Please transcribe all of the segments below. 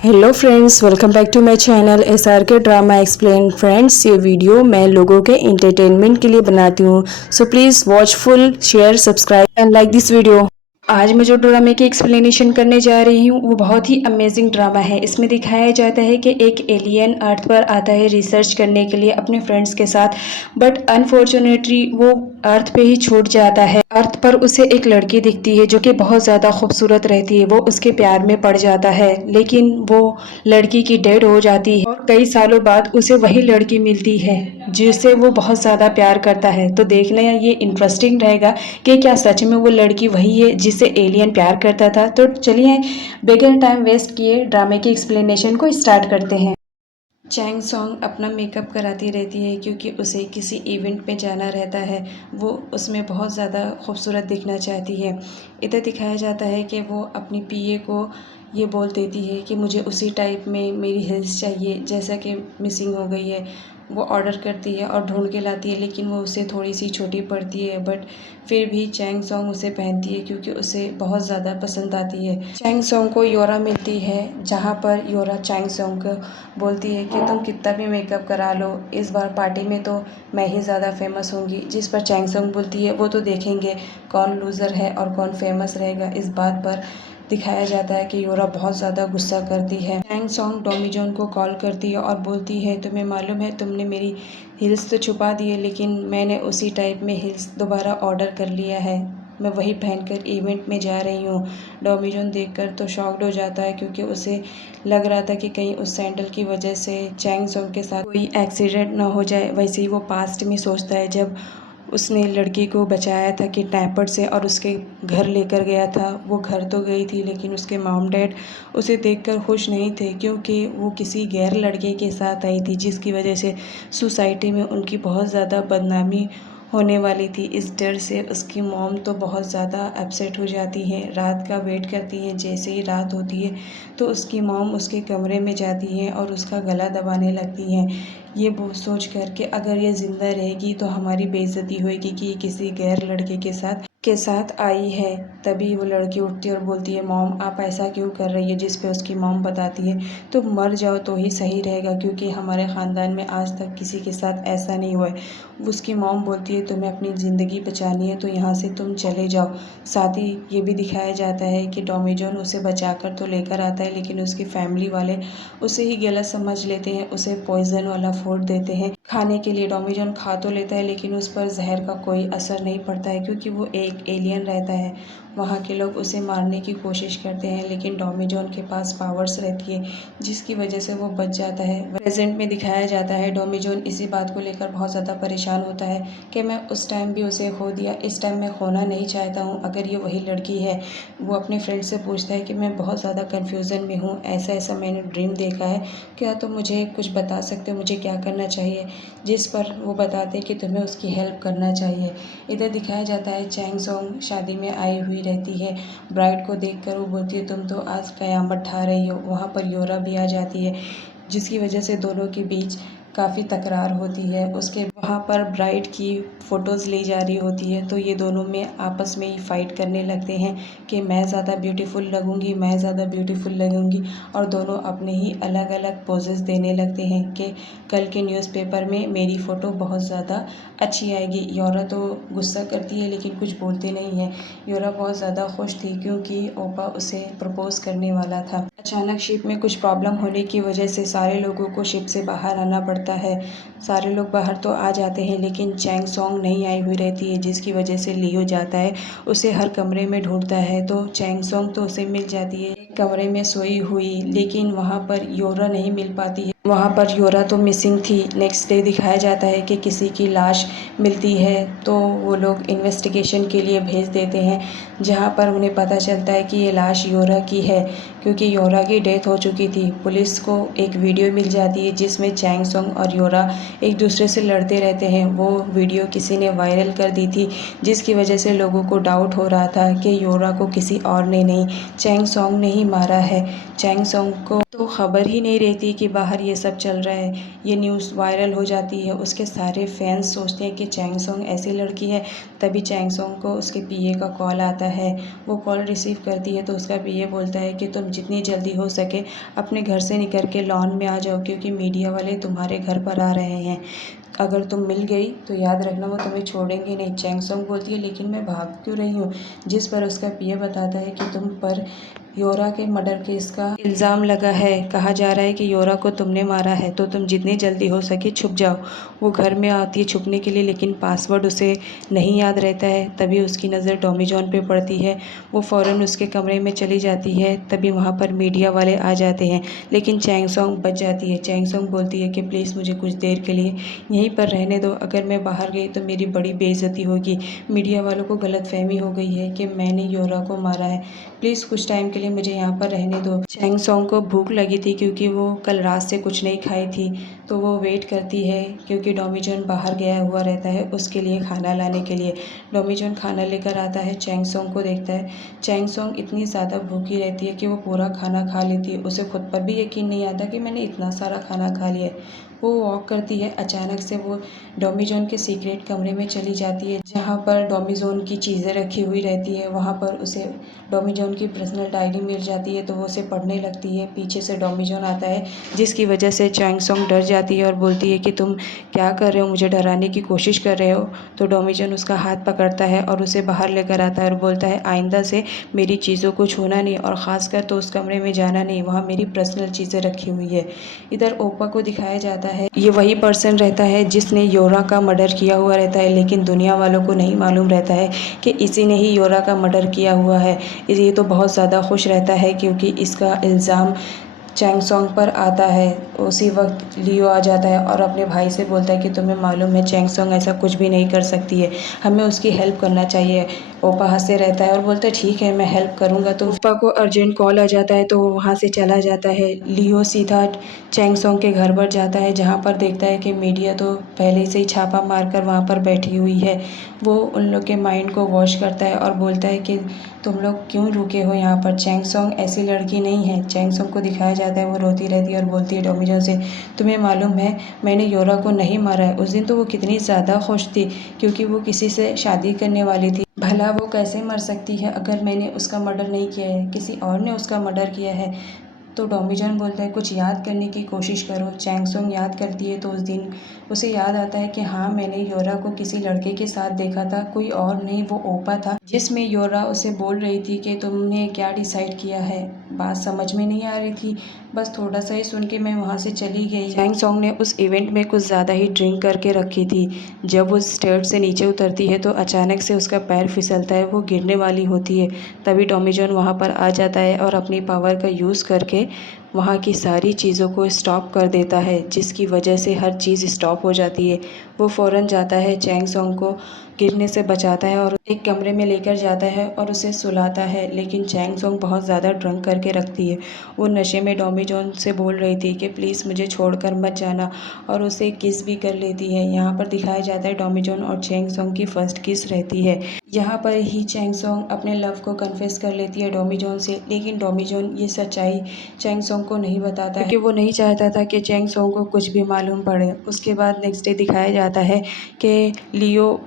Hello friends, welcome back to my channel SRK drama explain. Friends, ये video मैं लोगों के एंटरटेनमेंट के लिए बनाती हूँ, so please watch full, share, subscribe and like this video. आज मैं जो ड्रामे की एक्सप्लेनेशन करने जा रही हूँ वो बहुत ही अमेजिंग ड्रामा है। इसमें दिखाया जाता है कि एक एलियन अर्थ पर आता है रिसर्च करने के लिए अपने फ्रेंड्स के साथ, बट अनफॉर्चुनेटली वो अर्थ पे ही छूट जाता है। अर्थ पर उसे एक लड़की दिखती है जो कि बहुत ज़्यादा खूबसूरत रहती है। वो उसके प्यार में पड़ जाता है, लेकिन वो लड़की की डेथ हो जाती है और कई सालों बाद उसे वही लड़की मिलती है जिससे वो बहुत ज़्यादा प्यार करता है। तो देखना ये इंटरेस्टिंग रहेगा कि क्या सच में वो लड़की वही है जिससे एलियन प्यार करता था। तो चलिए बगैर टाइम वेस्ट किए ड्रामे की एक्सप्लेनेशन को स्टार्ट करते हैं। चैंग सॉन्ग अपना मेकअप कराती रहती है क्योंकि उसे किसी इवेंट में जाना रहता है। वो उसमें बहुत ज़्यादा खूबसूरत दिखना चाहती है। इधर दिखाया जाता है कि वो अपनी पीए को ये बोल देती है कि मुझे उसी टाइप में मेरी हिल्स चाहिए जैसा कि मिसिंग हो गई है। वो ऑर्डर करती है और ढूंढ के लाती है, लेकिन वो उसे थोड़ी सी छोटी पड़ती है, बट फिर भी चैंग सॉन्ग उसे पहनती है क्योंकि उसे बहुत ज़्यादा पसंद आती है। चैंग सॉन्ग को योरा मिलती है, जहाँ पर योरा चैंग सॉन्ग को बोलती है कि तुम कितना भी मेकअप करा लो, इस बार पार्टी में तो मैं ही ज़्यादा फेमस होंगी। जिस पर चैंग सॉन्ग बोलती है वो तो देखेंगे कौन लूज़र है और कौन फेमस रहेगा। इस बात पर दिखाया जाता है कि योरा बहुत ज़्यादा गुस्सा करती है। चैंग सॉन्ग डॉमी जॉन को कॉल करती है और बोलती है तुम्हें मालूम है तुमने मेरी हिल्स तो छुपा दी है, लेकिन मैंने उसी टाइप में हिल्स दोबारा ऑर्डर कर लिया है। मैं वही पहनकर इवेंट में जा रही हूँ। डॉमी जॉन देखकर तो शॉक्ड हो जाता है क्योंकि उसे लग रहा था कि कहीं उस सैंडल की वजह से चैंग सॉन्ग के साथ कोई एक्सीडेंट ना हो जाए। वैसे ही वो पास्ट में सोचता है जब उसने लड़की को बचाया था किडनैपर से और उसके घर लेकर गया था। वो घर तो गई थी, लेकिन उसके मॉम डैड उसे देखकर खुश नहीं थे क्योंकि वो किसी गैर लड़के के साथ आई थी, जिसकी वजह से सोसाइटी में उनकी बहुत ज़्यादा बदनामी होने वाली थी। इस डर से उसकी मॉम तो बहुत ज़्यादा अपसेट हो जाती है। रात का वेट करती है, जैसे ही रात होती है तो उसकी मॉम उसके कमरे में जाती है और उसका गला दबाने लगती हैं। ये वो सोच कर कि अगर ये ज़िंदा रहेगी तो हमारी बेइज्जती होएगी कि ये किसी गैर लड़के के साथ आई है। तभी वो लड़की उठती है और बोलती है मॉम आप ऐसा क्यों कर रही है, जिस पे उसकी मॉम बताती है तो मर जाओ तो ही सही रहेगा क्योंकि हमारे ख़ानदान में आज तक किसी के साथ ऐसा नहीं हुआ है। उसकी मॉम बोलती है तुम्हें अपनी ज़िंदगी बचानी है तो यहाँ से तुम चले जाओ। साथ ही ये भी दिखाया जाता है कि डॉमी जॉन उसे बचाकर तो लेकर आता है, लेकिन उसकी फैमिली वाले उसे ही गलत समझ लेते हैं, उसे पॉइज़न वाला फूड देते हैं खाने के लिए। डॉमी जॉन खा तो लेता है, लेकिन उस पर जहर का कोई असर नहीं पड़ता है क्योंकि वो एक एलियन रहता है। वहाँ के लोग उसे मारने की कोशिश करते हैं, लेकिन डॉमी जॉन के पास पावर्स रहती है जिसकी वजह से वो बच जाता है। प्रेजेंट में दिखाया जाता है डॉमी जॉन इसी बात को लेकर बहुत ज़्यादा परेशान होता है कि मैं उस टाइम भी उसे खो दिया, इस टाइम मैं खोना नहीं चाहता हूँ। अगर ये वही लड़की है, वो अपने फ्रेंड से पूछता है कि मैं बहुत ज़्यादा कन्फ्यूज़न में हूँ, ऐसा ऐसा मैंने ड्रीम देखा है, क्या तुम मुझे कुछ बता सकते हो, मुझे क्या करना चाहिए। जिस पर वो बताते हैं कि तुम्हें उसकी हेल्प करना चाहिए। इधर दिखाया जाता है चैंग सॉन्ग शादी में आई हुई रहती है। ब्राइड को देखकर वो बोलती है तुम तो आज कयामत ढा रही हो। वहाँ पर योरा भी आ जाती है, जिसकी वजह से दोनों के बीच काफ़ी तकरार होती है। उसके वहाँ पर ब्राइड की फ़ोटोज़ ली जा रही होती है तो ये दोनों में आपस में ही फ़ाइट करने लगते हैं कि मैं ज़्यादा ब्यूटीफुल लगूँगी, मैं ज़्यादा ब्यूटीफुल लगूँगी, और दोनों अपने ही अलग अलग पोजेस देने लगते हैं कि कल के न्यूज़पेपर में मेरी फ़ोटो बहुत ज़्यादा अच्छी आएगी। योरा तो गुस्सा करती है लेकिन कुछ बोलती नहीं है। योरा बहुत ज़्यादा खुश थी क्योंकि ओपा उसे प्रपोज़ करने वाला था। अचानक शिप में कुछ प्रॉब्लम होने की वजह से सारे लोगों को शिप से बाहर आना पड़ता है। सारे लोग बाहर तो आ जाते हैं, लेकिन चैंग सॉन्ग नहीं आई हुई रहती है, जिसकी वजह से लियो जाता है, उसे हर कमरे में ढूंढता है तो चैंग सॉन्ग तो उसे मिल जाती है एक कमरे में सोई हुई, लेकिन वहाँ पर योरा नहीं मिल पाती है। वहाँ पर योरा तो मिसिंग थी। नेक्स्ट डे दिखाया जाता है कि किसी की लाश मिलती है तो वो लोग इन्वेस्टिगेशन के लिए भेज देते हैं, जहाँ पर उन्हें पता चलता है कि ये लाश योरा की है क्योंकि योरा की डेथ हो चुकी थी। पुलिस को एक वीडियो मिल जाती है जिसमें चैंग सॉन्ग और योरा एक दूसरे से लड़ते रहते हैं। वो वीडियो किसी ने वायरल कर दी थी, जिसकी वजह से लोगों को डाउट हो रहा था कि योरा को किसी और ने नहीं, चैंग सॉन्ग ने ही मारा है। चैंग सॉन्ग को तो खबर ही नहीं रहती कि बाहर ये सब चल रहा है, ये न्यूज़ वायरल हो जाती है। उसके सारे फैंस सोचते हैं कि चैंग सोंग ऐसी लड़की है। तभी चैंग सोंग को उसके पीए का कॉल आता है। वो कॉल रिसीव करती है तो उसका पीए बोलता है कि तुम जितनी जल्दी हो सके अपने घर से निकल के लॉन में आ जाओ, क्योंकि मीडिया वाले तुम्हारे घर पर आ रहे हैं। अगर तुम मिल गई तो याद रखना वो तुम्हें छोड़ेंगे नहीं। चैंग सोंग बोलती है लेकिन मैं भाग क्यों रही हूँ। जिस पर उसका पीए बताता है कि तुम पर योरा के मर्डर केस का इल्ज़ाम लगा है। कहा जा रहा है कि योरा को तुमने मारा है, तो तुम जितनी जल्दी हो सके छुप जाओ। वो घर में आती है छुपने के लिए, लेकिन पासवर्ड उसे नहीं याद रहता है। तभी उसकी नज़र टॉमी जॉन पे पड़ती है। वो फ़ौरन उसके कमरे में चली जाती है। तभी वहाँ पर मीडिया वाले आ जाते हैं, लेकिन चैंग सोंग बच जाती है। चैंग सोंग बोलती है कि प्लीज़ मुझे कुछ देर के लिए यहीं पर रहने दो। अगर मैं बाहर गई तो मेरी बड़ी बेइज्जती होगी। मीडिया वालों को गलतफहमी हो गई है कि मैंने योरा को मारा है। प्लीज़ कुछ टाइम के लिए मुझे यहाँ पर रहने दो। चैंग सोंग को भूख लगी थी क्योंकि वो कल रात से कुछ नहीं खाई थी, तो वो वेट करती है क्योंकि डॉमी जॉन बाहर गया हुआ रहता है उसके लिए खाना लाने के लिए। डॉमी जॉन खाना लेकर आता है, चैंग सोंग को देखता है। चैंग सोंग इतनी ज़्यादा भूखी रहती है कि वो पूरा खाना खा लेती है। उसे खुद पर भी यकीन नहीं आता कि मैंने इतना सारा खाना खा लिया है। वो वॉक करती है। अचानक से वो डॉमी जॉन के सीक्रेट कमरे में चली जाती है, जहाँ पर डॉमी जॉन की चीज़ें रखी हुई रहती है। वहाँ पर उसे डॉमी जॉन की पर्सनल डायरी मिल जाती है, तो वो उसे पढ़ने लगती है। पीछे से डॉमी जॉन आता है, जिसकी वजह से चैंग सोंग डर जाती है और बोलती है कि तुम क्या कर रहे हो, मुझे डराने की कोशिश कर रहे हो। तो डॉमी जॉन उसका हाथ पकड़ता है और उसे बाहर लेकर आता है और बोलता है आइंदा से मेरी चीज़ों को छूना नहीं, और ख़ासकर तो उस कमरे में जाना नहीं, वहाँ मेरी पर्सनल चीज़ें रखी हुई है। इधर ओप्पा को दिखाया जाता है, ये वही पर्सन रहता है जिसने योरा का मर्डर किया हुआ रहता है, लेकिन दुनिया वालों को नहीं मालूम रहता है कि इसी ने ही योरा का मर्डर किया हुआ है। ये तो बहुत ज़्यादा खुश रहता है क्योंकि इसका इल्ज़ाम चैंग सोंग पर आता है। उसी वक्त लियो आ जाता है और अपने भाई से बोलता है कि तुम्हें मालूम है चैंग सोंग ऐसा कुछ भी नहीं कर सकती है, हमें उसकी हेल्प करना चाहिए। ओप्पा हंसते रहता है और बोलता है ठीक है मैं हेल्प करूँगा। तो ओप्पा को अर्जेंट कॉल आ जाता है तो वो वहाँ से चला जाता है। लियो सीधा चैंग सोंग के घर पर जाता है, जहाँ पर देखता है कि मीडिया तो पहले से ही छापा मारकर वहाँ पर बैठी हुई है। वो उन लोग के माइंड को वॉश करता है और बोलता है कि तुम लोग क्यों रुके हो यहाँ पर, चैंग सोंग ऐसी लड़की नहीं है। चैंग सोंग को दिखाया जाता है वो रोती रहती है और बोलती है डॉमी जॉन से तुम्हें मालूम है मैंने योरा को नहीं मारा है। उस दिन तो वो कितनी ज़्यादा खुश थी क्योंकि वो किसी से शादी करने वाली थी। भला वो कैसे मर सकती है अगर मैंने उसका मर्डर नहीं किया है, किसी और ने उसका मर्डर किया है। तो डॉमी जॉन बोलता है कुछ याद करने की कोशिश करो। चैंग सोंग याद करती है तो उस दिन उसे याद आता है कि हाँ मैंने योरा को किसी लड़के के साथ देखा था, कोई और नहीं वो ओप्पा था, जिसमें योरा उसे बोल रही थी कि तुमने क्या डिसाइड किया है। बात समझ में नहीं आ रही थी, बस थोड़ा सा ही सुन के मैं वहाँ से चली गई। चैंग सोंग ने उस इवेंट में कुछ ज़्यादा ही ड्रिंक करके रखी थी। जब वो स्टेयर से नीचे उतरती है तो अचानक से उसका पैर फिसलता है, वो गिरने वाली होती है। तभी टॉमी जॉन वहाँ पर आ जाता है और अपनी पावर का यूज़ करके वहाँ की सारी चीज़ों को स्टॉप कर देता है, जिसकी वजह से हर चीज़ स्टॉप हो जाती है। वो फ़ौरन जाता है, चैंग सोंग को गिरने से बचाता है और एक कमरे में लेकर जाता है और उसे सुलाता है। लेकिन चैंग सोंग बहुत ज़्यादा ड्रंक करके रखती है। वो नशे में डॉमी जॉन से बोल रही थी कि प्लीज़ मुझे छोड़कर मत जाना, और उसे किस भी कर लेती है। यहाँ पर दिखाया जाता है डॉमी जॉन और चैंग सोंग की फ़र्स्ट किस रहती है। यहाँ पर ही चैंग सोंग अपने लव को कन्फेस कर लेती है डॉमी जॉन से, लेकिन डॉमी जॉन ये सच्चाई चैंग सोंग को नहीं बताता है क्योंकि वो नहीं चाहता था कि चैंग सोंग को कुछ भी मालूम पड़े। उसके बाद नेक्स्ट डे दिखाया जाता है कि लियो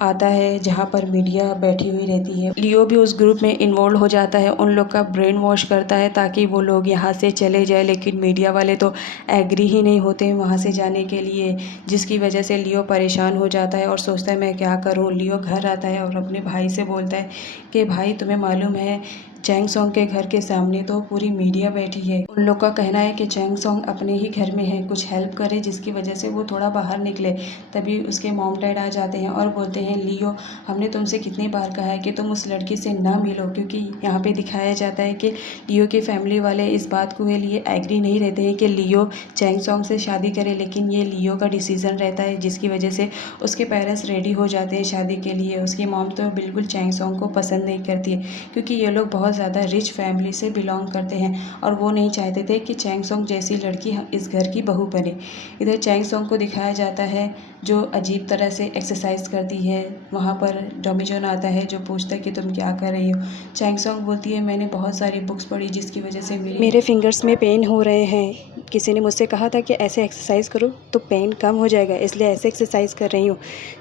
आता है जहाँ पर मीडिया बैठी हुई रहती है। लियो भी उस ग्रुप में इन्वॉल्व हो जाता है, उन लोग का ब्रेन वॉश करता है ताकि वो लोग यहाँ से चले जाए, लेकिन मीडिया वाले तो एग्री ही नहीं होते वहाँ से जाने के लिए, जिसकी वजह से लियो परेशान हो जाता है और सोचता है मैं क्या करूँ। लियो घर आता है और अपने भाई से बोलता है कि भाई तुम्हें मालूम है चैंग सोंग के घर के सामने तो पूरी मीडिया बैठी है। उन लोग का कहना है कि चैंग सोंग अपने ही घर में है, कुछ हेल्प करे जिसकी वजह से वो थोड़ा बाहर निकले। तभी उसके मॉम डैड आ जाते हैं और बोलते हैं लियो हमने तुमसे कितनी बार कहा है कि तुम उस लड़की से ना मिलो, क्योंकि यहाँ पे दिखाया जाता है कि लियो के फैमिली वाले इस बात को लिए एग्री नहीं रहते हैं कि लियो चैंग सोंग से शादी करे, लेकिन ये लियो का डिसीज़न रहता है, जिसकी वजह से उसके पेरेंट्स रेडी हो जाते हैं शादी के लिए। उसकी मॉम तो बिल्कुल चैंग सोंग को पसंद नहीं करती है क्योंकि ये लोग बहुत ज़्यादा रिच फैमिली से बिलोंग करते हैं और वो नहीं चाहते थे कि चैंग सोंग जैसी लड़की इस घर की बहू बने। इधर चैंग सोंग को दिखाया जाता है जो अजीब तरह से एक्सरसाइज करती है। वहाँ पर डॉमी जॉन आता है जो पूछता है कि तुम क्या कर रही हो। चैंग सोंग बोलती है मैंने बहुत सारी बुक्स पढ़ी जिसकी वजह से मेरे फिंगर्स में पेन हो रहे हैं, किसी ने मुझसे कहा था कि ऐसे एक्सरसाइज करो तो पेन कम हो जाएगा, इसलिए ऐसे एक्सरसाइज कर रही हूँ।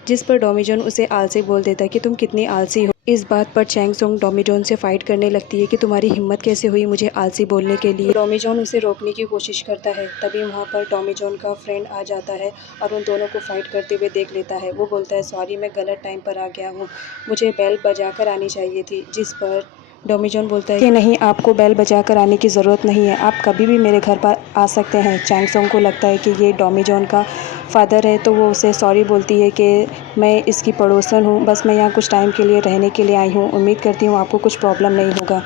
जिस पर डोमिजोन उसे आलसी बोल देता है कि तुम कितनी आलसी हो। इस बात पर चैंगसोंग डोमिजोन से फाइट करने लगती है कि तुम्हारी हिम्मत कैसे हुई मुझे आलसी बोलने के लिए। डोमिजोन उसे रोकने की कोशिश करता है, तभी वहाँ पर डोमिजोन का फ्रेंड आ जाता है और उन दोनों को फाइट करते हुए देख लेता है। वो बोलता है सॉरी, मैं गलत टाइम पर आ गया हूँ, मुझे बेल बजा कर आनी चाहिए थी। जिस पर डोमिजोन बोलता है कि नहीं, आपको बेल बजा कर आने की ज़रूरत नहीं है, आप कभी भी मेरे घर पर आ सकते हैं। चैंगसोंग को लगता है कि ये डोमिजोन का फादर है, तो वो उसे सॉरी बोलती है कि मैं इसकी पड़ोसन हूँ, बस मैं यहाँ कुछ टाइम के लिए रहने के लिए आई हूँ, उम्मीद करती हूँ आपको कुछ प्रॉब्लम नहीं होगा।